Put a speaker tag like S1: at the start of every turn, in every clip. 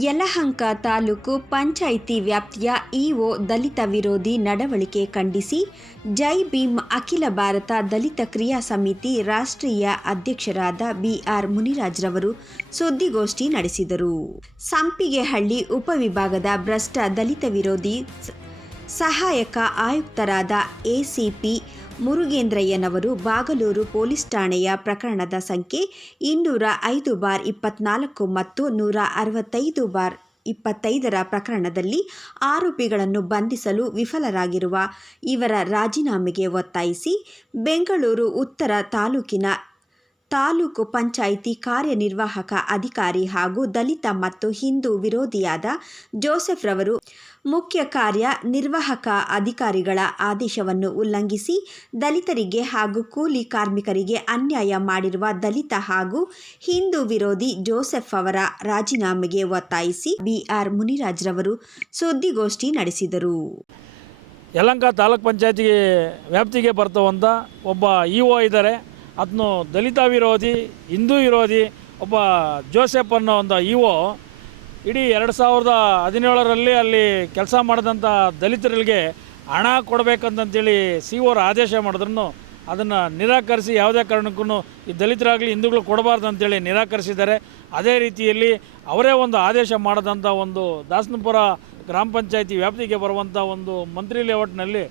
S1: ಯಲಹಂಕ ತಾಲೂಕು ಪಂಚಾಯಿತಿ ವ್ಯಾಪ್ತಿಯ ಇಒ ದಲಿತ ವಿರೋಧಿ ನಡವಳಿಕೆ ಖಂಡಿಸಿ, ಜೈ ಭೀಮ್ ಅಖಿಲ ಭಾರತ ದಲಿತ ಕ್ರಿಯಾ ಸಮಿತಿ ರಾಷ್ಟ್ರೀಯ ಅಧ್ಯಕ್ಷರಾದ ಬಿಆರ್ ಮುನಿರಾಜ್ರವರು ಸುದ್ದಿಗೋಷ್ಠಿ ನಡೆಸಿದರು. ಸಂಪಿಗೆಹಳ್ಳಿ ಉಪವಿಭಾಗದ ಭ್ರಷ್ಟ ದಲಿತ ವಿರೋಧಿ ಸಹಾಯಕ ಆಯುಕ್ತರಾದ ಎಸಿಪಿ ಮುರುಗೇಂದ್ರಯ್ಯನವರು ಬಾಗಲೂರು ಪೊಲೀಸ್ ಠಾಣೆಯ ಪ್ರಕರಣದ ಸಂಖ್ಯೆ ಇನ್ನೂರ ಐದು ಬಾರ್ ಇಪ್ಪತ್ನಾಲ್ಕು ಮತ್ತು ನೂರ ಅರವತ್ತೈದು ಬಾರ್ ಇಪ್ಪತ್ತೈದರ ಪ್ರಕರಣದಲ್ಲಿ ಆರೋಪಿಗಳನ್ನು ಬಂಧಿಸಲು ವಿಫಲರಾಗಿರುವ ಇವರ ರಾಜೀನಾಮೆಗೆ ಒತ್ತಾಯಿಸಿ ಬೆಂಗಳೂರು ಉತ್ತರ ತಾಲೂಕಿನ ತಾಲೂಕು ಪಂಚಾಯಿತಿ ಕಾರ್ಯನಿರ್ವಾಹಕ ಅಧಿಕಾರಿ ಹಾಗೂ ದಲಿತ ಮತ್ತು ಹಿಂದೂ ವಿರೋಧಿಯಾದ ಜೋಸೆಫ್ ರವರು ಮುಖ್ಯ ಕಾರ್ಯ ನಿರ್ವಾಹಕ ಅಧಿಕಾರಿಗಳ ಆದೇಶವನ್ನು ಉಲ್ಲಂಘಿಸಿ ದಲಿತರಿಗೆ ಹಾಗೂ ಕೂಲಿ ಕಾರ್ಮಿಕರಿಗೆ ಅನ್ಯಾಯ ಮಾಡಿರುವ ದಲಿತ ಹಾಗೂ ಹಿಂದೂ ವಿರೋಧಿ ಜೋಸೆಫ್ ಅವರ ರಾಜೀನಾಮೆಗೆ ಒತ್ತಾಯಿಸಿ ಬಿಆರ್ ಮುನಿರಾಜ್ ರವರು ಸುದ್ದಿಗೋಷ್ಠಿ ನಡೆಸಿದರು.
S2: ಯಲಂಕ ತಾಲೂಕ್ ಪಂಚಾಯತಿಗೆ ವ್ಯಾಪ್ತಿಗೆ ಬರ್ತವಂಥ ಒಬ್ಬ ಇಒ ಇದ್ದಾರೆ. ಅದನ್ನು ದಲಿತ ವಿರೋಧಿ, ಹಿಂದೂ ವಿರೋಧಿ, ಒಬ್ಬ ಜೋಸೆಫ್ ಅನ್ನೋ ಒಂದು ಇ ಒ ಇಡೀ ಎರಡು ಸಾವಿರದ ಹದಿನೇಳರಲ್ಲಿ ಅಲ್ಲಿ ಕೆಲಸ ಮಾಡಿದಂಥ ದಲಿತರಿಗೆ ಹಣ ಕೊಡಬೇಕಂತಂತೇಳಿ ಸಿ ಒರ ಆದೇಶ ಮಾಡಿದ್ರು ಅದನ್ನು ನಿರಾಕರಿಸಿ ಯಾವುದೇ ಕಾರಣಕ್ಕೂ ಈ ದಲಿತರಾಗಲಿ ಹಿಂದೂಗಳು ಕೊಡಬಾರ್ದು ಅಂತೇಳಿ ನಿರಾಕರಿಸಿದ್ದಾರೆ. ಅದೇ ರೀತಿಯಲ್ಲಿ ಅವರೇ ಒಂದು ಆದೇಶ ಮಾಡಿದಂಥ ಒಂದು ದಾಸನಪುರ ಗ್ರಾಮ ಪಂಚಾಯಿತಿ ವ್ಯಾಪ್ತಿಗೆ ಬರುವಂಥ ಒಂದು ಮಂತ್ರಿ ಲೇಔಟ್ನಲ್ಲಿ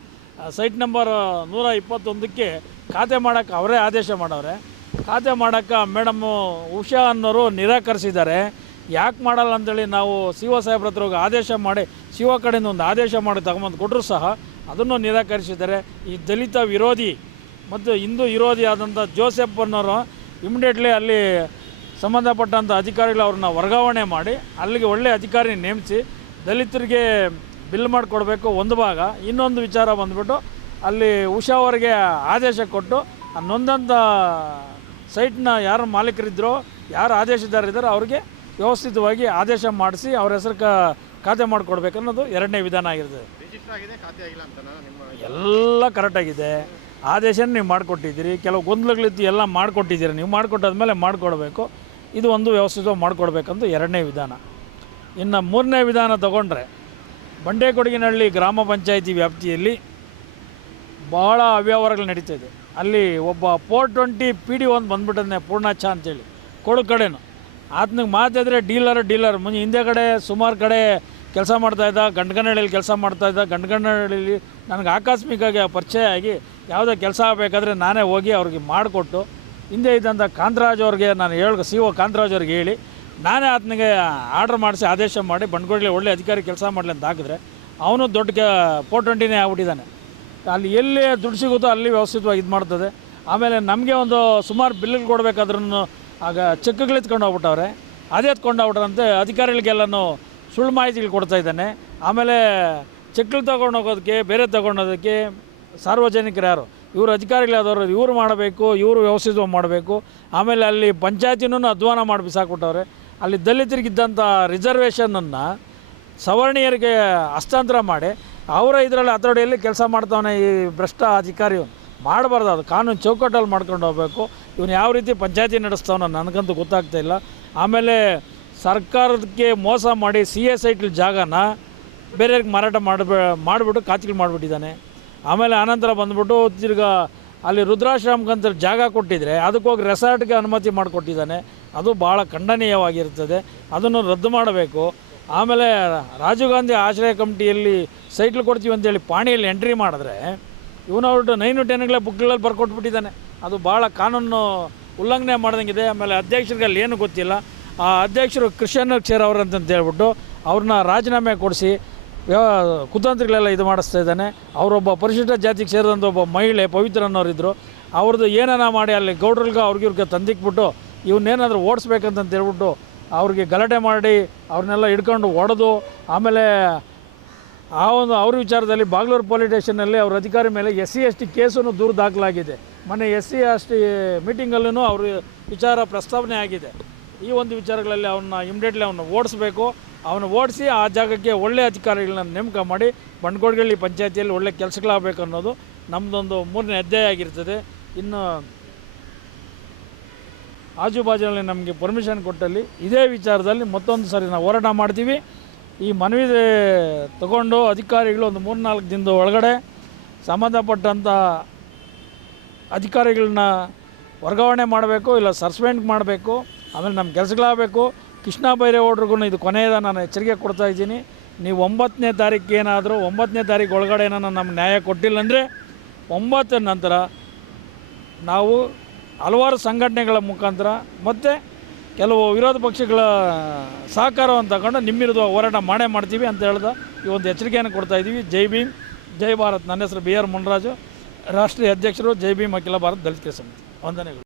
S2: ಸೈಟ್ ನಂಬರ್ ನೂರ ಇಪ್ಪತ್ತೊಂದಕ್ಕೆ ಖಾತೆ ಮಾಡೋಕ್ಕೆ ಅವರೇ ಆದೇಶ ಮಾಡವ್ರೆ. ಖಾತೆ ಮಾಡೋಕ್ಕೆ ಮೇಡಮ್ಮು ಉಷಾ ಅನ್ನೋರು ನಿರಾಕರಿಸಿದ್ದಾರೆ. ಯಾಕೆ ಮಾಡಲ್ಲ ಅಂತೇಳಿ ನಾವು ಸಿ ಒ ಸಾಹೇಬ್ರ ಹತ್ರ ಹೋಗಿ ಆದೇಶ ಮಾಡಿ, ಸಿ ಒ ಕಡೆಯಿಂದ ಒಂದು ಆದೇಶ ಮಾಡಿ ತಗೊಂಬಂದು ಕೊಟ್ಟರು ಸಹ ಅದನ್ನು ನಿರಾಕರಿಸಿದ್ದಾರೆ. ಈ ದಲಿತ ವಿರೋಧಿ ಮತ್ತು ಹಿಂದೂ ವಿರೋಧಿ ಆದಂಥ ಜೋಸೆಫ್ ಅನ್ನೋರು ಇಮಿಡಿಯೇಟ್ಲಿ ಅಲ್ಲಿ ಸಂಬಂಧಪಟ್ಟಂಥ ಅಧಿಕಾರಿಗಳು ಅವ್ರನ್ನ ವರ್ಗಾವಣೆ ಮಾಡಿ, ಅಲ್ಲಿಗೆ ಒಳ್ಳೆ ಅಧಿಕಾರಿ ನೇಮಿಸಿ ದಲಿತರಿಗೆ ಬಿಲ್ ಮಾಡಿಕೊಡ್ಬೇಕು ಒಂದು ಭಾಗ. ಇನ್ನೊಂದು ವಿಚಾರ ಬಂದ್ಬಿಟ್ಟು ಅಲ್ಲಿ ಉಷಾ ಅವರಿಗೆ ಆದೇಶ ಕೊಟ್ಟು ಆ ನೊಂದಂಥ ಸೈಟ್ನ ಯಾರು ಮಾಲೀಕರಿದ್ದರೋ ಯಾರು ಆದೇಶದಾರಿದ್ದಾರೋ ಅವ್ರಿಗೆ ವ್ಯವಸ್ಥಿತವಾಗಿ ಆದೇಶ ಮಾಡಿಸಿ ಅವ್ರ ಹೆಸರು ಖಾತೆ ಮಾಡಿಕೊಡ್ಬೇಕು ಅನ್ನೋದು ಎರಡನೇ ವಿಧಾನ ಆಗಿರ್ತದೆ.
S3: ರಿಜಿಸ್ಟರ್ ಆಗಿದೆ ಖಾತೆ ಆಗಿಲ್ಲ ಅಂತ ನಿಮ್ಮ
S2: ಎಲ್ಲ ಕರೆಕ್ಟಾಗಿದೆ. ಆದೇಶ ನೀವು ಮಾಡಿಕೊಟ್ಟಿದ್ದೀರಿ ಕೆಲವು ಗೊಂದಲಗಳಿತ್ತು ಎಲ್ಲ ಮಾಡಿಕೊಟ್ಟಿದ್ದೀರಿ ನೀವು ಮಾಡಿಕೊಟ್ಟಾದ್ಮೇಲೆ ಮಾಡಿಕೊಡ್ಬೇಕು. ಇದು ಒಂದು ವ್ಯವಸ್ಥಿತವಾಗಿ ಮಾಡಿಕೊಡ್ಬೇಕಂತ ಎರಡನೇ ವಿಧಾನ. ಇನ್ನು ಮೂರನೇ ವಿಧಾನ ತಗೊಂಡ್ರೆ ಬಂಡೆಕೊಡಗಿನಹಳ್ಳಿ ಗ್ರಾಮ ಪಂಚಾಯಿತಿ ವ್ಯಾಪ್ತಿಯಲ್ಲಿ ಭಾಳ ಅವ್ಯವಹಾರಗಳು ನಡೀತಾ ಇದೆ. ಅಲ್ಲಿ ಒಬ್ಬ ಫೋರ್ ಟ್ವೆಂಟಿ ಪಿ ಡಿ ಒಂದು ಬಂದ್ಬಿಟ್ಟನೆ ಪೂರ್ಣಾಚ ಅಂತೇಳಿ. ಕೊಡು ಕಡೆನು. ಆತನಿಗೆ ಮಾತಾಡಿದ್ರೆ ಡೀಲರ್ ಡೀಲರ್. ಮುಂಚೆ ಹಿಂದೆ ಕಡೆ, ಸುಮಾರು ಕಡೆ ಕೆಲಸ ಮಾಡ್ತಾಯಿದ್ದ ಗಂಡ್ಗನಹಳ್ಳಿಯಲ್ಲಿ ಕೆಲಸ ಮಾಡ್ತಾಯಿದ್ದ ಗಂಡ್ಗನಹಳ್ಳಿಲಿ ನನಗೆ ಆಕಸ್ಮಿಕವಾಗಿ ಪರಿಚಯ ಆಗಿ ಯಾವುದೇ ಕೆಲಸ ಆಗಬೇಕಾದ್ರೆ ನಾನೇ ಹೋಗಿ ಅವ್ರಿಗೆ ಮಾಡಿಕೊಟ್ಟು, ಹಿಂದೆ ಇದ್ದಂಥ ಕಾಂತರಾಜ್ ಅವ್ರಿಗೆ ನಾನು ಹೇಳಿ ಸಿ ಒ ಕಾಂತರಾಜ್ ಅವ್ರಿಗೆ ಹೇಳಿ, ನಾನೇ ಆತನಿಗೆ ಆರ್ಡ್ರ್ ಮಾಡಿಸಿ ಆದೇಶ ಮಾಡಿ ಬಂಡ್ಗೋಡ್ಲಿ ಒಳ್ಳೆ ಅಧಿಕಾರಿ ಕೆಲಸ ಮಾಡಲಿ ಅಂತ ಹಾಕಿದ್ರೆ, ಅವನು ದೊಡ್ಡ ಕೆ ಫೋರ್ ಟ್ವೆಂಟಿನೇ ಆಗ್ಬಿಟ್ಟಿದ್ದಾನೆ. ಅಲ್ಲಿ ಎಲ್ಲಿ ದುಡ್ಡು ಸಿಗುತ್ತೋ ಅಲ್ಲಿ ವ್ಯವಸ್ಥಿತವಾಗಿ ಇದು ಮಾಡ್ತದೆ. ಆಮೇಲೆ ನಮಗೆ ಒಂದು ಸುಮಾರು ಬಿಲ್ಗಳು ಕೊಡಬೇಕಾದ್ರೂ ಆಗ ಚೆಕ್ಗಳು ಎತ್ಕೊಂಡು ಹೋಗ್ಬಿಟ್ಟವ್ರೆ. ಅದೇ ಎತ್ಕೊಂಡು ಹೋಗ್ಬಿಟ್ರಂತೆ ಅಧಿಕಾರಿಗಳಿಗೆಲ್ಲನೂ ಸುಳ್ಳು ಮಾಹಿತಿಗಳು ಕೊಡ್ತಾ ಇದ್ದಾನೆ. ಆಮೇಲೆ ಚೆಕ್ಗಳು ತೊಗೊಂಡು ಹೋಗೋದಕ್ಕೆ, ಬೇರೆ ತೊಗೊಂಡೋದಕ್ಕೆ ಸಾರ್ವಜನಿಕರು ಯಾರು? ಇವರು ಅಧಿಕಾರಿಗಳಾದವರು, ಇವರು ಮಾಡಬೇಕು, ಇವರು ವ್ಯವಸ್ಥಿತವಾಗಿ ಮಾಡಬೇಕು. ಆಮೇಲೆ ಅಲ್ಲಿ ಪಂಚಾಯತಿನೂ ಅಧ್ವಾನ ಮಾಡಿ ಬಿಸಾಕ್ಬಿಟ್ಟವ್ರೆ. ಅಲ್ಲಿ ದಲಿತರಿಗಿದ್ದಂಥ ರಿಸರ್ವೇಷನನ್ನು ಸವರ್ಣೀಯರಿಗೆ ಹಸ್ತಾಂತರ ಮಾಡಿ, ಅವರ ಇದರಲ್ಲಿ ಹತೋಟಿಯಲ್ಲಿ ಕೆಲಸ ಮಾಡ್ತಾವನೆ ಈ ಭ್ರಷ್ಟ ಅಧಿಕಾರಿ ಮಾಡಬಾರ್ದು ಅದು. ಕಾನೂನು ಚೌಕಟ್ಟಲ್ಲಿ ಮಾಡ್ಕೊಂಡು ಹೋಗಬೇಕು. ಇವನು ಯಾವ ರೀತಿ ಪಂಚಾಯತಿ ನಡೆಸ್ತಾವನೋ ನನಗಂತೂ ಗೊತ್ತಾಗ್ತಾ ಇಲ್ಲ. ಆಮೇಲೆ ಸರ್ಕಾರಕ್ಕೆ ಮೋಸ ಮಾಡಿ ಸಿ ಎಸ್ ಐಟಿ ಜಾಗನ ಬೇರೆಯವ್ರಿಗೆ ಮಾರಾಟ ಮಾಡಬೇ, ಮಾಡಿಬಿಟ್ಟು ಕಾಚಿಗೆ ಮಾಡಿಬಿಟ್ಟಿದ್ದಾನೆ. ಆಮೇಲೆ ಆನಂತರ ಬಂದ್ಬಿಟ್ಟು ತಿರ್ಗಾ ಅಲ್ಲಿ ರುದ್ರಾಶ್ರಮಕ್ಕಂತ ಜಾಗ ಕೊಟ್ಟಿದ್ರೆ ಅದಕ್ಕೋಗಿ ರೆಸಾರ್ಟ್ಗೆ ಅನುಮತಿ ಮಾಡಿಕೊಟ್ಟಿದ್ದಾನೆ. ಅದು ಭಾಳ ಖಂಡನೀಯವಾಗಿರ್ತದೆ. ಅದನ್ನು ರದ್ದು ಮಾಡಬೇಕು. ಆಮೇಲೆ ರಾಜೀವ್ ಗಾಂಧಿ ಆಶ್ರಯ ಕಮಿಟಿಯಲ್ಲಿ ಸೈಟ್ಲು ಕೊಡ್ತೀವಿ ಅಂತೇಳಿ ಪಾಣಿಯಲ್ಲಿ ಎಂಟ್ರಿ ಮಾಡಿದ್ರೆ ಇವನು ಅವ್ರದ್ದು ನೈನು ಟೆನ್ಗಳ ಬುಕ್ಗಳಲ್ಲಿ ಬರ್ಕೊಟ್ಬಿಟ್ಟಿದ್ದಾನೆ. ಅದು ಭಾಳ ಕಾನೂನು ಉಲ್ಲಂಘನೆ ಮಾಡ್ದಂಗಿದೆ. ಆಮೇಲೆ ಅಧ್ಯಕ್ಷರಿಗೆ ಅಲ್ಲಿ ಏನು ಗೊತ್ತಿಲ್ಲ. ಆ ಅಧ್ಯಕ್ಷರು ಕ್ರಿಶ್ಚಿಯನ್ ಸೇರವ್ರು ಅಂತಂತ ಹೇಳ್ಬಿಟ್ಟು ಅವ್ರನ್ನ ರಾಜೀನಾಮೆ ಕೊಡಿಸಿ ವ್ಯವ ಕುತಂತ್ರಿಗಳೆಲ್ಲ ಇದು ಮಾಡಿಸ್ತಾ ಇದ್ದಾನೆ. ಅವರೊಬ್ಬ ಪರಿಶಿಷ್ಟ ಜಾತಿಗೆ ಸೇರಿದಂಥ ಒಬ್ಬ ಮಹಿಳೆ ಪವಿತ್ರ ಅನ್ನೋರಿದ್ದರು ಅವ್ರದ್ದು ಏನಾನ ಮಾಡಿ ಅಲ್ಲಿ ಗೌಡ್ರಿಗೆ ಅವ್ರಿಗೆ ಇವ್ರಿಗೆ ತಂದಿಕ್ಬಿಟ್ಟು ಇವನ್ನೇನಾದರೂ ಓಡಿಸ್ಬೇಕಂತಂತ ಹೇಳ್ಬಿಟ್ಟು ಅವ್ರಿಗೆ ಗಲಾಟೆ ಮಾಡಿ ಅವ್ರನ್ನೆಲ್ಲ ಹಿಡ್ಕೊಂಡು ಹೊಡೆದು ಆಮೇಲೆ ಆ ಒಂದು ಅವ್ರ ವಿಚಾರದಲ್ಲಿ ಬಾಗ್ಲೂರು ಪೊಲೀಸ್ ಸ್ಟೇಷನ್ನಲ್ಲಿ ಅವ್ರ ಅಧಿಕಾರಿ ಮೇಲೆ ಎಸ್ ಸಿ ಎಸ್ ಟಿ ಕೇಸನ್ನು ದೂರು ದಾಖಲಾಗಿದೆ. ಮೊನ್ನೆ ಎಸ್ ಸಿ ಎಸ್ ಟಿ ಮೀಟಿಂಗಲ್ಲೂ ಅವ್ರ ವಿಚಾರ ಪ್ರಸ್ತಾವನೆ ಆಗಿದೆ. ಈ ಒಂದು ವಿಚಾರಗಳಲ್ಲಿ ಅವನ್ನ ಇಮಿಡಿಯೇಟ್ಲಿ ಅವನ್ನ ಓಡಿಸ್ಬೇಕು. ಅವನ್ನ ಓಡಿಸಿ ಆ ಜಾಗಕ್ಕೆ ಒಳ್ಳೆಯ ಅಧಿಕಾರಿಗಳನ್ನ ನೇಮಕ ಮಾಡಿ ಬಂಡ್ಗೋಡ್ಗಳ್ಳಿ ಪಂಚಾಯತಿಯಲ್ಲಿ ಒಳ್ಳೆ ಕೆಲಸಗಳಾಗಬೇಕು ಅನ್ನೋದು ನಮ್ಮದೊಂದು ಮೂರನೇ ಅಧ್ಯಾಯ ಆಗಿರ್ತದೆ. ಇನ್ನು ಆಜುಬಾಜಿನಲ್ಲಿ ನಮಗೆ ಪರ್ಮಿಷನ್ ಕೊಟ್ಟಲ್ಲಿ ಇದೇ ವಿಚಾರದಲ್ಲಿ ಮತ್ತೊಂದು ಸಾರಿ ನಾವು ಹೋರಾಟ ಮಾಡ್ತೀವಿ. ಈ ಮನವಿ ತಗೊಂಡು ಅಧಿಕಾರಿಗಳು ಒಂದು ಮೂರು ನಾಲ್ಕು ದಿನದ ಒಳಗಡೆ ಸಂಬಂಧಪಟ್ಟಂಥ ಅಧಿಕಾರಿಗಳನ್ನ ವರ್ಗಾವಣೆ ಮಾಡಬೇಕು, ಇಲ್ಲ ಸಸ್ಪೆಂಡ್ ಮಾಡಬೇಕು, ಆಮೇಲೆ ನಮ್ಮ ಕೆಲಸಗಳಾಗಬೇಕು ಕೃಷ್ಣ ಬೈರೇಗೌಡ್ರಿಗೂ ಇದು ಕೊನೆಯದ ನಾನು ಎಚ್ಚರಿಕೆ ಕೊಡ್ತಾ ಇದ್ದೀನಿ. ನೀವು ಒಂಬತ್ತನೇ ತಾರೀಕು ಏನಾದರೂ ಒಂಬತ್ತನೇ ತಾರೀಕು ಒಳಗಡೆ ಏನಾದ್ರು ನಮ್ಗೆ ನ್ಯಾಯ ಕೊಟ್ಟಿಲ್ಲ ಅಂದರೆ ಒಂಬತ್ತರ ನಂತರ ನಾವು ಹಲವಾರು ಸಂಘಟನೆಗಳ ಮುಖಾಂತರ ಮತ್ತು ಕೆಲವು ವಿರೋಧ ಪಕ್ಷಗಳ ಸಹಕಾರವನ್ನು ತಗೊಂಡು ನಿಮ್ಮ ವಿರುದ್ಧ ಹೋರಾಟ ಮಾಡೇ ಮಾಡ್ತೀವಿ ಅಂತ ಹೇಳ್ದ ಈ ಒಂದು ಎಚ್ಚರಿಕೆಯನ್ನು ಕೊಡ್ತಾ ಇದ್ದೀವಿ. ಜೈ ಭೀಮ್, ಜೈ ಭಾರತ್. ನನ್ನ ಹೆಸರು ಬಿ ಆರ್ ಮುನ್ರಾಜು. ರಾಷ್ಟ್ರೀಯ ಅಧ್ಯಕ್ಷರು ಜೈ ಭೀಮ್, ಅಖಿಲ ಭಾರತ್ ದಲಿತ ಸಮಿತಿ. ವಂದನೆಗಳು.